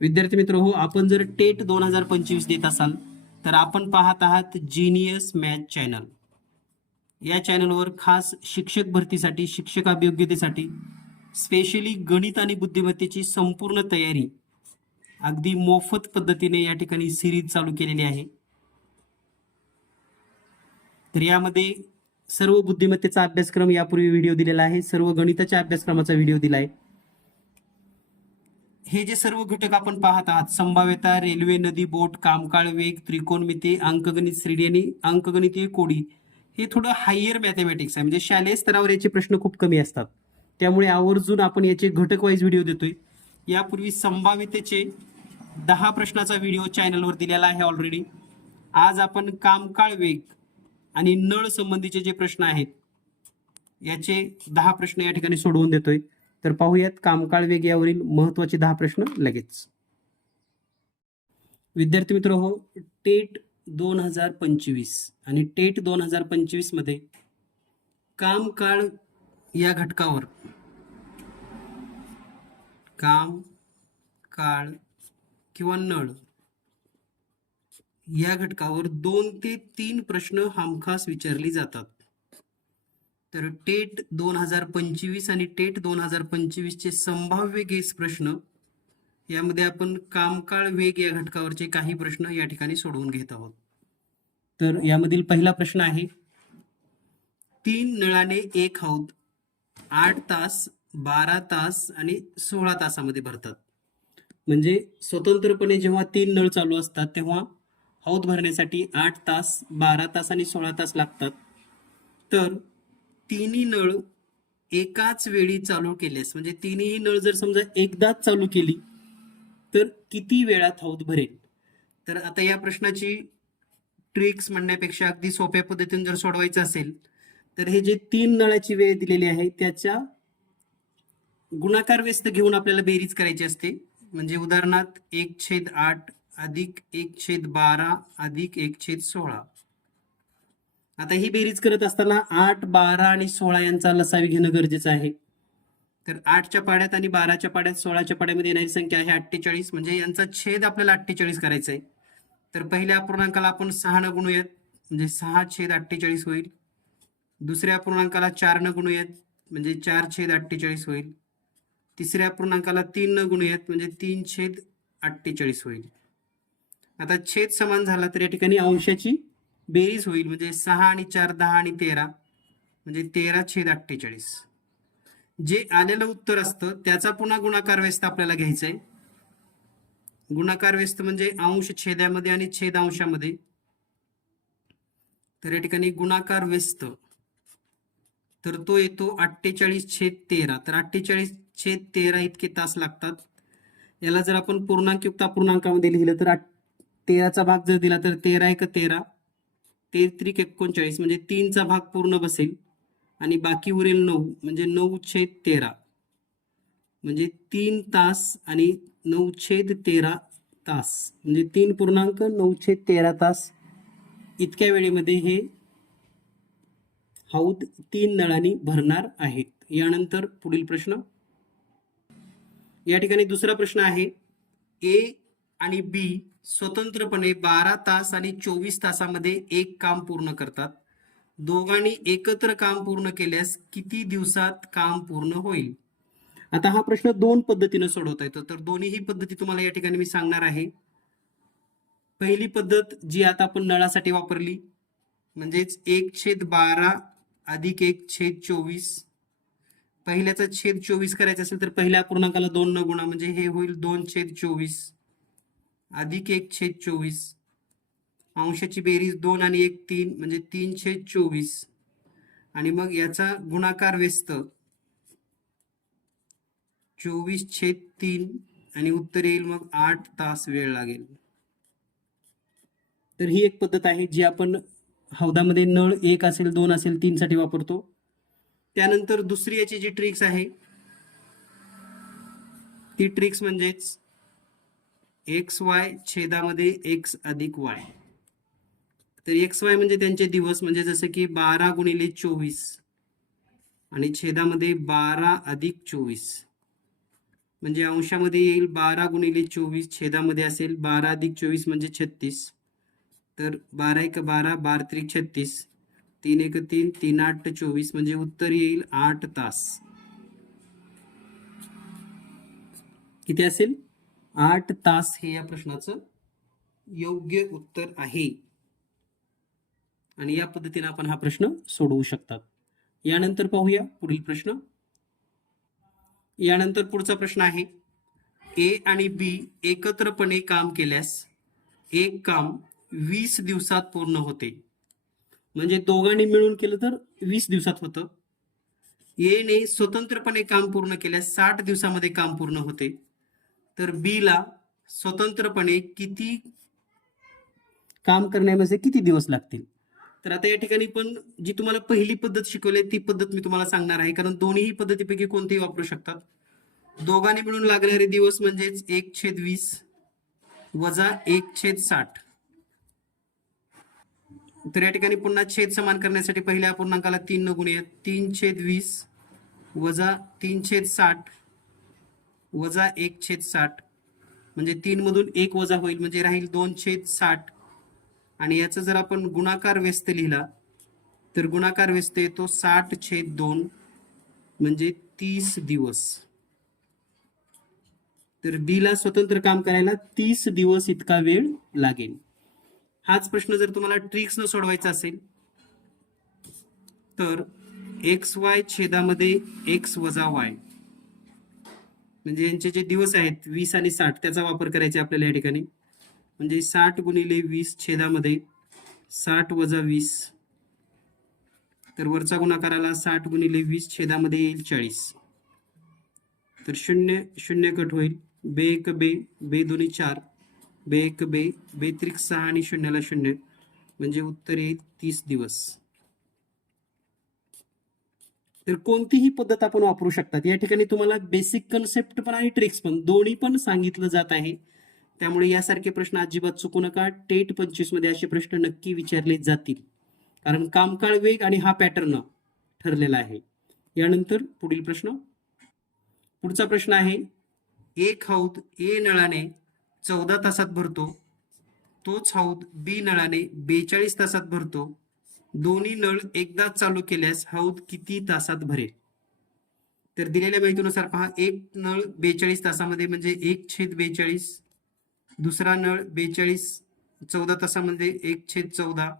विद्यार्थी मित्र हो आपण जर टेट दोन हजार पंचवीस देत असाल तर आपण पाहत आहात जिनियस मॅथ चॅनल या चॅनलवर खास शिक्षक भरतीसाठी शिक्षक अभियोग्यतेसाठी स्पेशली गणित आणि बुद्धिमत्तेची संपूर्ण तयारी अगदी मोफत पद्धतीने या ठिकाणी सिरीज चालू केलेली आहे. तर यामध्ये सर्व बुद्धिमत्तेचा अभ्यासक्रम यापूर्वी व्हिडिओ दिलेला आहे सर्व गणिताच्या अभ्यासक्रमाचा व्हिडिओ दिला आहे हे जे सर्व घटक आपण पाहत आहात संभाव्यता रेल्वे नदी बोट कामकाळ वेग त्रिकोणमिती अंकगणित श्रेणी आणि अंकगणितीय कोडी हे थोडं हायर मॅथमॅटिक्स आहे. म्हणजे शालेय स्तरावर याचे प्रश्न खूप कमी असतात. त्यामुळे आवर्जून आपण याचे घटक वाईज व्हिडिओ देतोय. यापूर्वी संभाव्यतेचे दहा प्रश्नाचा व्हिडिओ चॅनलवर दिलेला आहे ऑलरेडी आज आपण कामकाळ वेग आणि नळ संबंधीचे जे प्रश्न आहेत याचे दहा प्रश्न या ठिकाणी सोडवून देतोय. तर पाहूयात कामकाळ वेग यावरील महत्त्वाचे दहा प्रश्न लगेच. विद्यार्थी मित्र हो टेट दोन हजार पंचवीस आणि टेट दोन हजार पंचवीसमध्ये कामकाळ या घटकावर काम काळ किंवा नळ या घटकावर दोन ते तीन प्रश्न हमखास विचारली जातात. तर टेट दोन हजार पंचवीस आणि टेट दोन हजार पंचवीसचे संभाव्य गेस प्रश्न यामध्ये आपण कामकाळ वेग या घटकावरचे काही प्रश्न या ठिकाणी सोडवून घेत आहोत. तर यामधील पहिला प्रश्न आहे तीन नळाने एक हौद आठ तास बारा तास आणि सोळा तासामध्ये भरतात. म्हणजे स्वतंत्रपणे जेव्हा तीन नळ चालू असतात तेव्हा हौद भरण्यासाठी आठ तास बारा तास आणि सोळा तास लागतात. तर तिन्ही नळ एकाच वेळी चालू केल्यास म्हणजे तिन्ही नळ जर समजा एकदाच चालू केली तर किती वेळात हौद भरेल? तर आता या प्रश्नाची ट्रिक्स म्हणण्यापेक्षा अगदी सोप्या पद्धतीने जर सोडवायचं असेल तर हे जे तीन नळाची वेळ दिलेली आहे त्याच्या गुणाकार व्यस्त घेऊन आपल्याला बेरीज करायची असते. म्हणजे उदाहरणार्थ एक छेद आठ अधिक एक छेद बारा अधिक एक छेद सोळा. आता ही बेरीज करत असताना आठ बारा आणि सोळा यांचा लसावी घेणं गरजेचं आहे. तर आठच्या पाड्यात आणि बाराच्या पाड्यात सोळाच्या पाड्यामध्ये येणारी संख्या आहे अठ्ठेचाळीस. म्हणजे यांचा छेद आपल्याला अठ्ठेचाळीस करायचा आहे. तर पहिल्या अपूर्णांकाला आपण सहा न गुणूयात. म्हणजे सहा छेद अठ्ठेचाळीस होईल. दुसऱ्या अपूर्णांकाला चार न गुणूयात. म्हणजे चार छेद अठ्ठेचाळीस होईल. तिसऱ्या अपूर्णांकाला तीन न गुणूयात. म्हणजे तीन छेद अठ्ठेचाळीस होईल. आता छेद समान झाला तर या ठिकाणी अंशाची बेरीज होईल म्हणजे सहा आणि चार दहा आणि तेरा म्हणजे तेरा छेद अठ्ठेचाळीस. जे आलेलं उत्तर असतं त्याचा पुन्हा गुणाकार व्यस्त आपल्याला घ्यायचा आहे गुणाकार व्यस्त म्हणजे अंश छेदामध्ये आणि छेद अंशामध्ये. तर या ठिकाणी गुणाकार व्यस्त. तर तो येतो अठ्ठेचाळीस छेद तेरा. तर अठ्ठेचाळीस छेद तेरा इतके तास लागतात. याला जर आपण पूर्णांकयुक्त पूर्णांकामध्ये लिहिलं तर तेराचा भाग जर दिला तर तेरा एक तेरा. तेत्रिक एकोणचाळीस म्हणजे तीनचा भाग पूर्ण बसेल. आणि बाकी उरेल नऊ म्हणजे नऊ छेद तेरा. म्हणजे तीन तास आणि नऊ छेद तेरा तास. म्हणजे तीन पूर्णांक नऊ छेद तेरा तास. इतक्या वेळेमध्ये हे हौद तीन नळांनी भरणार आहेत. यानंतर पुढील प्रश्न. या ठिकाणी दुसरा प्रश्न आहे. ए आणि बी स्वतंत्रपणे बारा तास आणि चोवीस तासामध्ये एक काम पूर्ण करतात. दोघांनी एकत्र काम पूर्ण केल्यास किती दिवसात काम पूर्ण होईल? आता हा प्रश्न दोन पद्धतीनं सोडवता येतो. तर दोन्हीही पद्धती तुम्हाला या ठिकाणी मी सांगणार आहे. पहिली पद्धत जी आता आपण नळासाठी वापरली म्हणजेच एक छेद बारा अधिक एक छेद चोवीस. पहिल्याचा छेद चोवीस करायचा असेल तर पहिल्या पूर्णांकाला दोन न गुणा म्हणजे हे होईल दोन छेद चोवीस. अधिक एक छेद चोवीस. अंशाची बेरीज दोन आणि एक तीन म्हणजे तीन छेद चोवीस. आणि मग याचा गुणाकार व्यस्त. चोवीस छेद तीन आणि उत्तर येईल मग आठ तास वेळ लागेल. तर ही एक पद्धत आहे जी आपण हौदामध्ये नळ एक असेल दोन असेल तीन साठी वापरतो. त्यानंतर दुसरी याची जी ट्रिक्स आहे ती ट्रिक्स म्हणजेच एक्स वाय छेदामध्ये एक्स अधिक वाय. तर एक्स वाय म्हणजे त्यांचे दिवस म्हणजे जसं की बारा गुणिले चोवीस आणि छेदामध्ये बारा अधिक चोवीस. म्हणजे अंशामध्ये येईल बारा गुणिले चोवीस छेदामध्ये असेल बारा अधिक चोवीस म्हणजे छत्तीस. तर बारा एक बारा बारा त्रिक छत्तीस. तीन एक तीन तीन आठ चोवीस म्हणजे उत्तर येईल आठ तास. किती असेल? आठ तास हे या प्रश्नाचं योग्य उत्तर आहे. आणि या पद्धतीने आपण हा प्रश्न सोडवू शकतात. यानंतर पाहूया पुढील प्रश्न. यानंतर पुढचा प्रश्न आहे ए आणि बी एकत्रपणे काम केल्यास एक काम वीस दिवसात पूर्ण होते. म्हणजे दोघांनी मिळून केलं तर वीस दिवसात होतं. एने स्वतंत्रपणे काम पूर्ण केल्यास साठ दिवसामध्ये काम पूर्ण होते. तर बी ला स्वतंत्रपणे किती काम करण्यामध्ये किती दिवस लागतील? तर आता या ठिकाणी पण जी तुम्हाला पहिली पद्धत शिकवली ती पद्धत मी तुम्हाला सांगणार आहे. कारण दोन्ही पद्धतीपैकी कोणतीही वापरू शकतात. दोघांनी मिळून लागणारे दिवस म्हणजेच एक छेद वीस वजा एक छेद साठ. तर या ठिकाणी पुन्हा छेद समान करण्यासाठी पहिल्या पूर्णांकाला तीन न आहेत. तीन छेद वीस वजा तीन छेद साठ. वजा एक छेद साठ. म्हणजे तीन मधून एक वजा होईल म्हणजे राहील दोन छेद साठ. आणि याचा जर आपण गुणाकार व्यस्त लिहिला तर गुणाकार व्यस्त येतो साठ छेद दोन म्हणजे तीस दिवस. तर बी ला स्वतंत्र काम करायला तीस दिवस इतका वेळ लागेल. हाच प्रश्न जर तुम्हाला ट्रिक्स न सोडवायचा असेल तर एक्स वाय छेदामध्ये एक्स वजा वाय म्हणजे यांचे जे दिवस आहेत वीस आणि साठ त्याचा वापर करायचा आपल्याला या ठिकाणी. म्हणजे साठ गुणिले वीस छेदामध्ये साठ वजा वीस. तर वरचा गुणाकाराला साठ गुणिले वीस छेदामध्ये येईल चाळीस. तर शून्य शून्य कट होईल. बे एक बे बे दोन्ही चार. बे एक बे बेत्रिक सहा आणि शून्याला शून्य. म्हणजे उत्तर येईल तीस दिवस. तर कोणतीही पद्धत आपण वापरू शकतात. या ठिकाणी तुम्हाला बेसिक कन्सेप्ट पण आणि ट्रिक्स पण दोन्ही पण सांगितलं जात आहे. त्यामुळे यासारखे प्रश्न अजिबात चुकू नका. टेट पंचवीसमध्ये असे प्रश्न नक्की विचारले जातील. कारण कामकाळ वेग आणि हा पॅटर्न ठरलेला आहे. यानंतर पुढील प्रश्न. पुढचा प्रश्न आहे एक हौद ए नळाने चौदा तासात भरतो. तोच हौद बी नळाने बेचाळीस तासात भरतो. दोन्ही नळ एकदा चालू केल्यास हौद किती तासात भरेल? तर दिलेल्या माहितीनुसार पहा एक नळ बेचाळीस तासामध्ये म्हणजे एक छेद बेचाळीस दुसरा नळ बेचाळीस चौदा तासामध्ये एक छेद चौदा.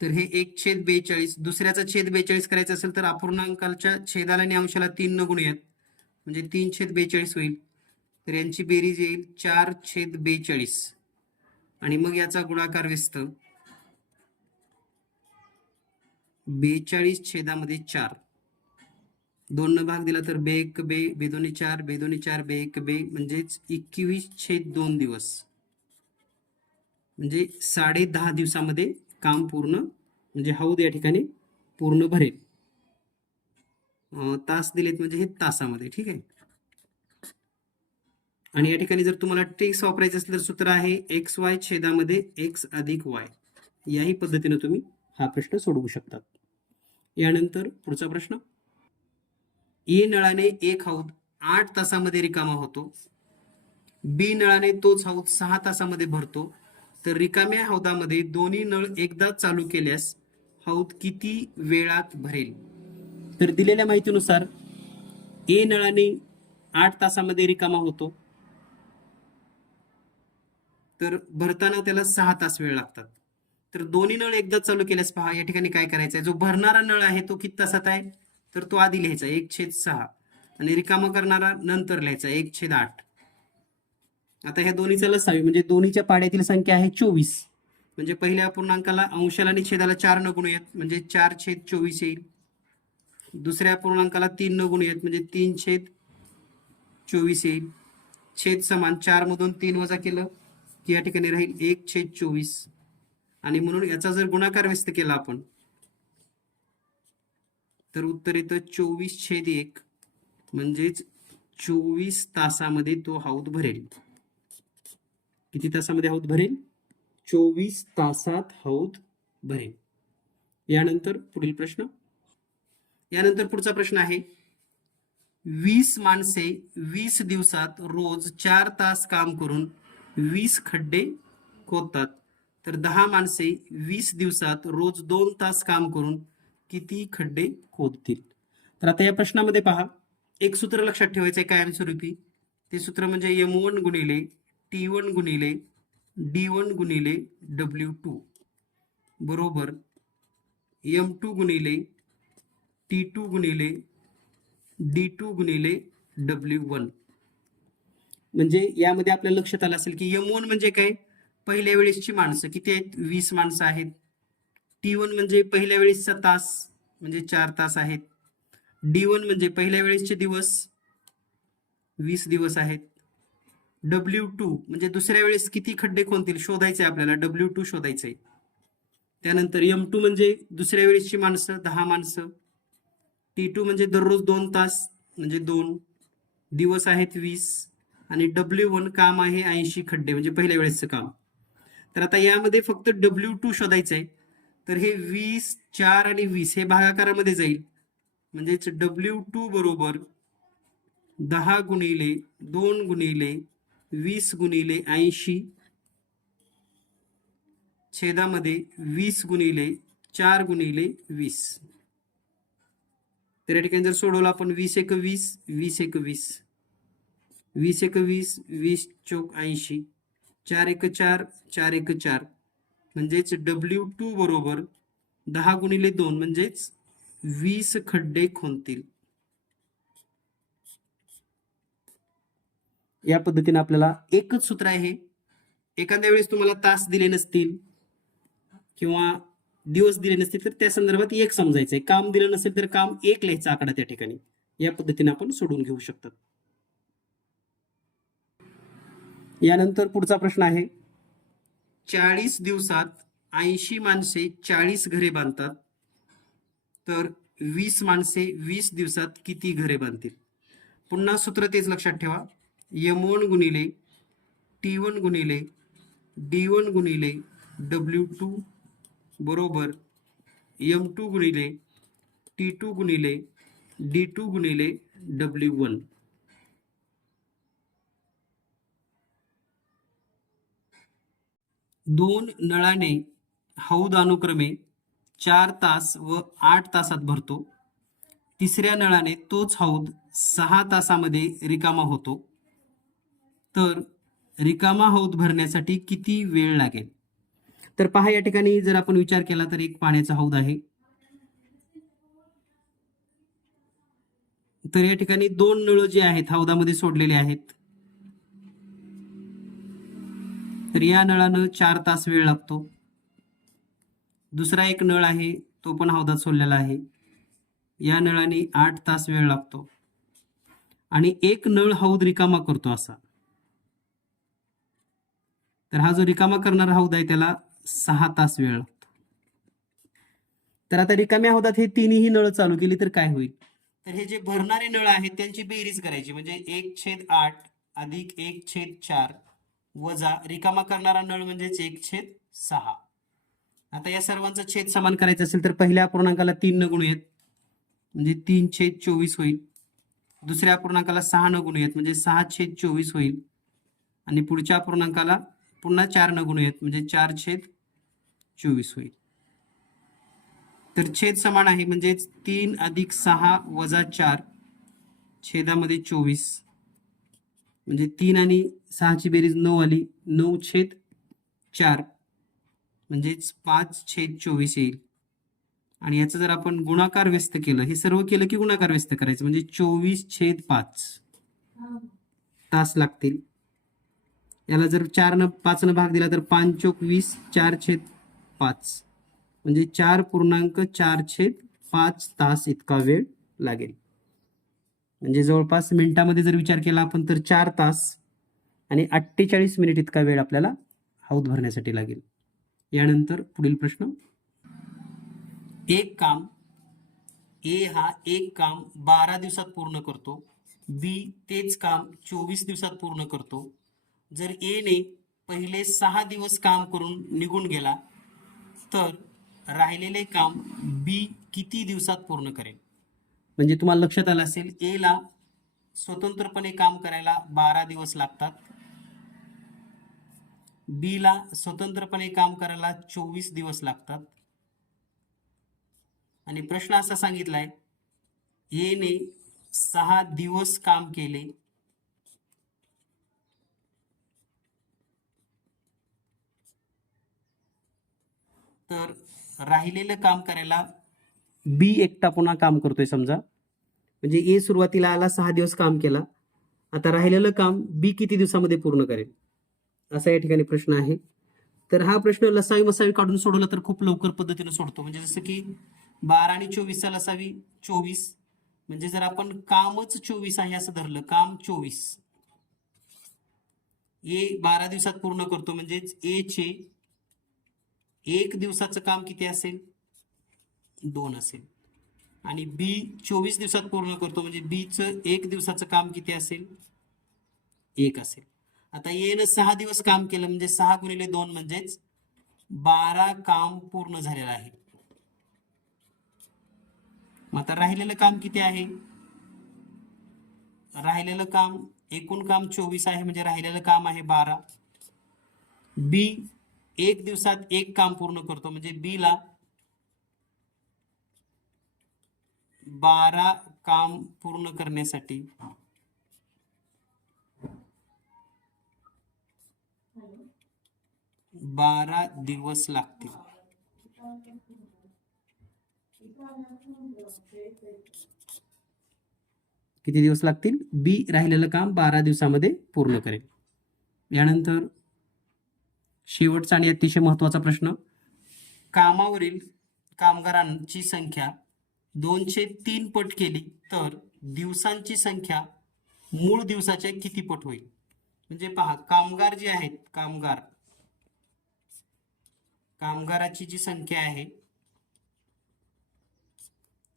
तर हे एक छेद बेचाळीस दुसऱ्याचा छेद बेचाळीस करायचा असेल तर अपूर्णांकाच्या छेदाला आणि अंशाला तीन न गुणूयात म्हणजे तीन छेद बेचाळीस होईल. तर यांची बेरीज येईल चार छेद बेचाळीस. आणि मग याचा गुणाकार व्यस्त. बेचाळीस छेदामध्ये चार. दोन भाग दिला तर बे एक बे बेदोनी चार बेदोनी चार बे एक बे म्हणजेच एकवीस छेद दोन दिवस. म्हणजे साडे दहा दिवसामध्ये काम पूर्ण म्हणजे हौद या ठिकाणी पूर्ण भरेल. तास दिलेत म्हणजे हे तासामध्ये ठीक आहे? आणि या ठिकाणी जर तुम्हाला ट्रिक्स वापरायचे असेल तर सूत्र आहे एक्स वाय छेदामध्ये एक्स अधिक वाय. याही पद्धतीने तुम्ही हा प्रश्न सोडवू शकतात यानंतर पुढचा प्रश्न. ए नळाने एक हौद आठ तासामध्ये रिकामा होतो. बी नळाने तोच हौद सहा तासामध्ये भरतो. तर रिकाम्या हौदामध्ये दोन्ही नळ एकदा चालू केल्यास हौद किती वेळात भरेल? तर दिलेल्या माहितीनुसार ए नळाने आठ तासामध्ये रिकामा होतो. तर भरताना त्याला सहा तास वेळ लागतात. तर दोन्ही नळ एकदा चालू केल्यास पहा या ठिकाणी काय करायचं आहे जो भरणारा नळ आहे तो किती तासात आहे? तर तो आधी लिहायचा एक छेद सहा. आणि रिकामा करणारा नंतर लिहायचा एक छेद आठ. आता ह्या दोन्हीचा लसावी म्हणजे दोन्हीच्या पाड्यातील संख्या आहे चोवीस. म्हणजे पहिल्या पूर्णांकाला अंशाला आणि छेदाला चार न गुणूयात म्हणजे चार छेद चोवीस येईल. दुसऱ्या पूर्णांकाला तीन न गुणूयात म्हणजे तीन छेद चोवीस येईल. छेद समान चार मधून तीन वजा केलं की या ठिकाणी राहील एक छेद चोवीस. आणि म्हणून याचा जर गुणाकार व्यस्त केला आपण तर उत्तर येतं चोवीस छेद एक म्हणजेच चोवीस तासामध्ये तो हौद भरेल. किती तासामध्ये हौद भरेल? चोवीस तासात हौद भरेल. यानंतर पुढील प्रश्न. यानंतर पुढचा प्रश्न आहे वीस माणसे वीस दिवसात रोज चार तास काम करून वीस खड्डे खोदतात. तर दहा माणसे वीस दिवसात रोज दोन तास काम करून किती खड्डे खोदतील? तर आता या प्रश्नामध्ये पहा. एक सूत्र लक्षात ठेवायचं आहे कायमस्वरूपी. ते सूत्र म्हणजे एम वन गुणिले टी वन गुणिले डी वन गुणिले डब्ल्यू टू बरोबर. एम टू गुणिले टी टू गुणिले डी टू गुणिले डब्ल्यू वन म्हणजे यामध्ये आपल्या लक्षात आलं असेल की एम वन म्हणजे काय? पहिल्या वेळेसची माणसं. किती आहेत? वीस माणसं आहेत. टी वन म्हणजे पहिल्या वेळेसचा तास म्हणजे चार तास आहेत. डी वन म्हणजे पहिल्या वेळेसचे दिवस वीस दिवस आहेत. डब्ल्यू टू म्हणजे दुसऱ्या वेळेस किती खड्डे कोणतील शोधायचे आपल्याला. डब्ल्यू टू शोधायचे त्यानंतर एम टू म्हणजे दुसऱ्या वेळेसची माणसं दहा माणसं. टी टू म्हणजे दररोज दोन तास म्हणजे दोन दिवस आहेत वीस. आणि डब्ल्यू वन काम आहे ऐंशी खड्डे म्हणजे पहिल्या वेळेसचं काम. तर आता यामध्ये फक्त डब्ल्यू टू शोधायचं आहे तर हे वीस चार आणि वीस हे भागाकारामध्ये जाईल. म्हणजेच डब्ल्यू टू बरोबर दहा गुणिले दोन गुणिले वीस गुणिले ऐंशी छेदामध्ये वीस गुणिले चार गुणिले वीस. तर या ठिकाणी जर सोडवलं आपण वीस एक वीस वीस एक वीस वीस एक वीस वीस चौक ऐंशी. चार एक चार चार एक चार. म्हणजेच डब्ल्यू टू बरोबर दहा गुणिले दोन म्हणजेच वीस खड्डे खोनतील या पद्धतीने आपल्याला एकच सूत्र आहे. एखाद्या वेळेस तुम्हाला तास दिले नसतील किंवा दिवस दिले नसतील तर त्या संदर्भात एक समजायचंय. काम दिलं नसेल तर काम एक लिहायचं आकडा त्या ठिकाणी. या पद्धतीने आपण सोडून घेऊ शकतात. यानंतर पुढचा प्रश्न आहे. चाळीस दिवसात ऐंशी माणसे चाळीस घरे बांधतात. तर वीस माणसे वीस दिवसात किती घरे बांधतील? पुन्हा सूत्र तेच लक्षात ठेवा. यम वन गुणिले टी वन गुणिले डी वन गुणिले डब्ल्यू टू बरोबर यम टू गुणिले टी टू गुणिले डी टू गुणिले डब्ल्यू वन. दोन नळाने हौद अनुक्रमे चार तास व आठ तासात भरतो. तिसऱ्या नळाने तोच हौद सहा तासामध्ये रिकामा होतो. तर रिकामा हौद भरण्यासाठी किती वेळ लागेल? तर पहा या ठिकाणी जर आपण विचार केला तर एक पाण्याचा हौद आहे. तर या ठिकाणी दोन नळ जे आहेत हौदामध्ये सोडलेले आहेत. तर या नळानं चार तास वेळ लागतो. दुसरा एक नळ आहे तो पण हौदात सोडलेला आहे. या नळाने आठ तास वेळ लागतो. आणि एक नळ हौद रिकामा करतो असा. तर हा जो रिकामा करणारा हौद आहे त्याला सहा तास वेळ लागतो. तर आता रिकाम्या हौदात हे तिन्ही नळ चालू केली तर काय होईल? तर हे जे भरणारे नळ आहेत त्यांची बेरीज करायची. म्हणजे एक छेद आठ अधिक एक छेद चार वजा रिकामा करणारा नळ म्हणजेच एक छेद सहा. आता या सर्वांचा छेद समान करायचा असेल तर पहिल्या अपूर्णांकाला तीन न गुणूयात. म्हणजे तीन छेद चोवीस होईल. दुसऱ्या अपूर्णांकाला सहा न गुणूयात. म्हणजे सहा छेद चोवीस होईल. आणि पुढच्या अपूर्णांकाला पुन्हा चार न गुणूयात. म्हणजे चार छेद चोवीस होईल. तर छेद समान आहे. म्हणजेच तीन अधिक सहा वजा चार. छेदामध्ये चोवीस. म्हणजे तीन आणि सहाची बेरीज नऊ आली. नऊ छेद चार म्हणजेच पाच छेद चोवीस येईल. आणि याचं जर आपण गुणाकार व्यस्त केलं हे सर्व केलं की गुणाकार व्यस्त करायचं? म्हणजे चोवीस छेद पाच तास लागतील. याला जर चार न भाग दिला तर पाच चोक वीस चार छेद पाच. म्हणजे चार पूर्णांक चार छेद पाच तास इतका वेळ लागेल. म्हणजे जवळपास मिनिटामध्ये जर विचार केला आपण तर चार तास आणि अठ्ठेचाळीस मिनिट इतका वेळ आपल्याला हौद भरण्यासाठी लागेल. यानंतर पुढील प्रश्न. एक काम ए हा एक काम बारा दिवसात पूर्ण करतो बी तेच काम चोवीस दिवसात पूर्ण करतो. जर ए ने पहिले सहा दिवस काम करून निघून गेला तर राहिलेले काम बी किती दिवसात पूर्ण करेल? म्हणजे तुम्हाला लक्षात आलं असेल ए ला स्वतंत्रपणे काम करायला बारा दिवस लागतात. बी ला स्वतंत्रपणे काम करायला चोवीस दिवस लागतात. आणि प्रश्न असा सांगितलाय ए ने सहा दिवस काम केले. तर राहिलेलं काम करायला बी एकटा पुन्हा काम करतोय समजा. म्हणजे ए सुरुवातीला आला सहा दिवस काम केला. आता राहिलेलं काम बी किती दिवसामध्ये पूर्ण करेल? असा या ठिकाणी प्रश्न आहे. तर हा प्रश्न लसावी मसावी काढून सोडवला तर खूप लवकर पद्धतीने सोडतो. म्हणजे जसं की बारा आणि चोवीसचा लसावी चोवीस. म्हणजे जर आपण कामच चोवीस आहे असं धरलं काम चोवीस. ए बारा दिवसात पूर्ण करतो म्हणजेच ए चे एक दिवसाचं काम किती असेल? दोन असेल. आणि बी चोवीस दिवसात पूर्ण करतो म्हणजे बीचं एक दिवसाचं काम किती असेल? एक असेल. आता येनं सहा दिवस काम केलं म्हणजे सहा गुणिले दोन म्हणजेच बारा काम पूर्ण झालेलं आहे. मग आता राहिलेलं काम किती आहे? राहिलेलं काम एकूण काम चोवीस आहे म्हणजे राहिलेलं काम आहे बारा. बी एक दिवसात एक काम पूर्ण करतो म्हणजे बी ला बारा काम पूर्ण करण्यासाठी. बारा दिवस लागतील. किती दिवस लागतील? बी राहिलेलं काम बारा दिवसामध्ये पूर्ण करेल. यानंतर शेवटचा आणि अतिशय महत्त्वाचा प्रश्न. कामावरील कामगारांची संख्या दोनशे तीन पट केली तर दिवसांची संख्या मूळ दिवसाच्या किती पट होईल? म्हणजे पहा कामगार जे आहेत कामगार कामगाराची जी संख्या आहे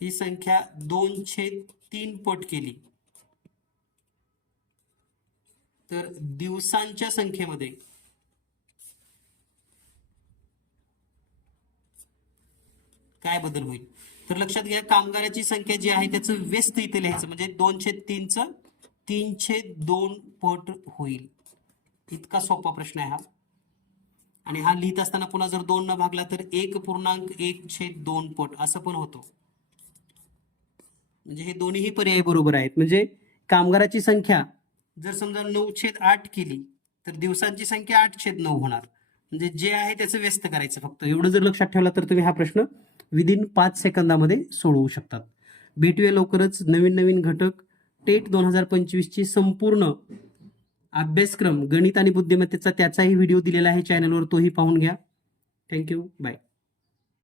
ती संख्या दोनशे तीन पट केली. तर दिवसांच्या संख्येमध्ये काय बदल होईल? तर लक्षात घ्या कामगाराची संख्या जी आहे त्याचं व्यस्त इथे लिहायचं म्हणजे दोनशे तीनचं तीनशे दोन पट होईल. इतका सोपा प्रश्न आहे हा. आणि हा लिहित असताना पुन्हा जर दोन न भागला तर एक पूर्णांक एक छेद दोन पट असं पण होतो. म्हणजे हे दोन्हीही पर्याय बरोबर आहेत. म्हणजे कामगाराची संख्या जर समजा नऊ छेद आठ केली तर दिवसांची संख्या आठ छेद नऊ होणार. म्हणजे जे आहे त्याचं व्यस्त करायचं फक्त. एवढं जर लक्षात ठेवला तर तुम्ही हा प्रश्न विदिन पाच सेकंदामध्ये सोडवू शकतात. भेटूया लवकरच नवीन नवीन घटक. टेट दोन हजार पंचवीसची संपूर्ण अभ्यासक्रम गणित आणि बुद्धिमत्तेचा त्याचाही व्हिडिओ दिलेला आहे चॅनलवर तोही पाहून घ्या. Thank you bye